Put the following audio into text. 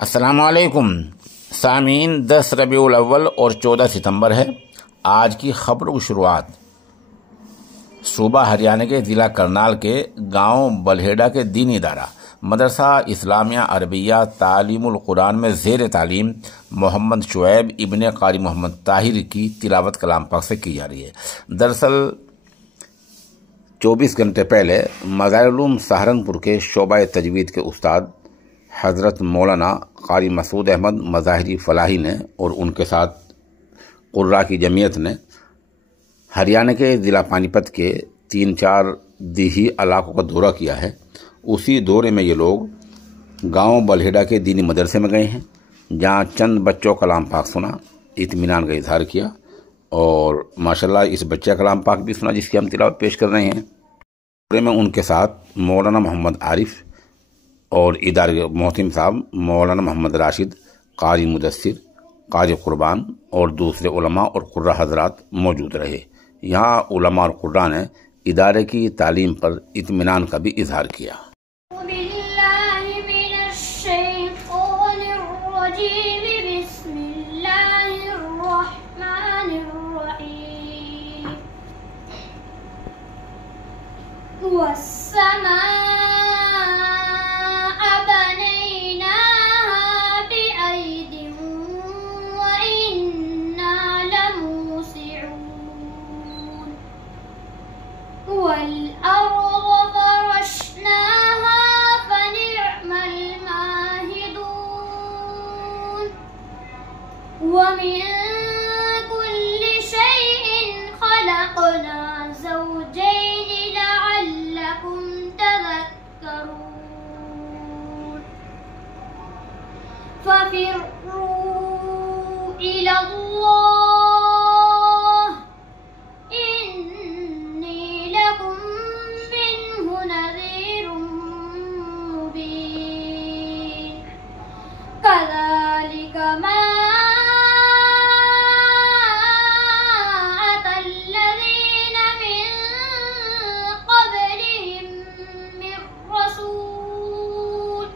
السلام علیکم سامعین، 10 ربیع الاول اور 14 ستمبر ہے۔ آج کی خبروں کی شروعات صوبہ ہریانہ کے ضلع کرنال کے گاؤں بلہیڑا کے دینی ادارہ مدرسہ اسلامیہ عربیہ تعلیم القرآن میں زیر تعلیم محمد شعیب ابن قاری محمد طاہر کی تلاوت کلام پاک سے کی جا رہی ہے۔ دراصل 24 گھنٹے پہلے مظاہر علوم سہارنپور کے شعبہ تجوید کے استاد حضرت مولانا قاری مسعود احمد مظاہری فلاحی نے اور ان کے ساتھ قراء کی جمعیت نے ہریانہ کے ضلع پانی پت کے 3-4 دیہی علاقوں کا دورہ کیا ہے۔ اسی دورے میں یہ لوگ گاؤں بلہیڑا کے دینی مدرسے میں گئے ہیں، جہاں چند بچوں کلام پاک سنا، اطمینان کا اظہار کیا اور ماشاءاللہ اس بچہ کلام پاک بھی سنا جس کی ہم تلاوت پیش کر رہے ہیں۔ دورے میں ان کے ساتھ مولانا محمد عارف اور ادارے محتم صاحب مولانا محمد راشد، قاری مدثر، قاری قربان اور دوسرے علماء اور قراء حضرات موجود رہے۔ یہاں علماء اور قراء نے ادارے کی تعلیم پر اطمینان کا بھی اظہار کیا۔ والأرض فرشناها فنعم الماهدون ومن كل شيء خلقنا زوجين لعلكم تذكرون ففروا إلى الله كذلك ما أتى الذين من قبلهم من رسول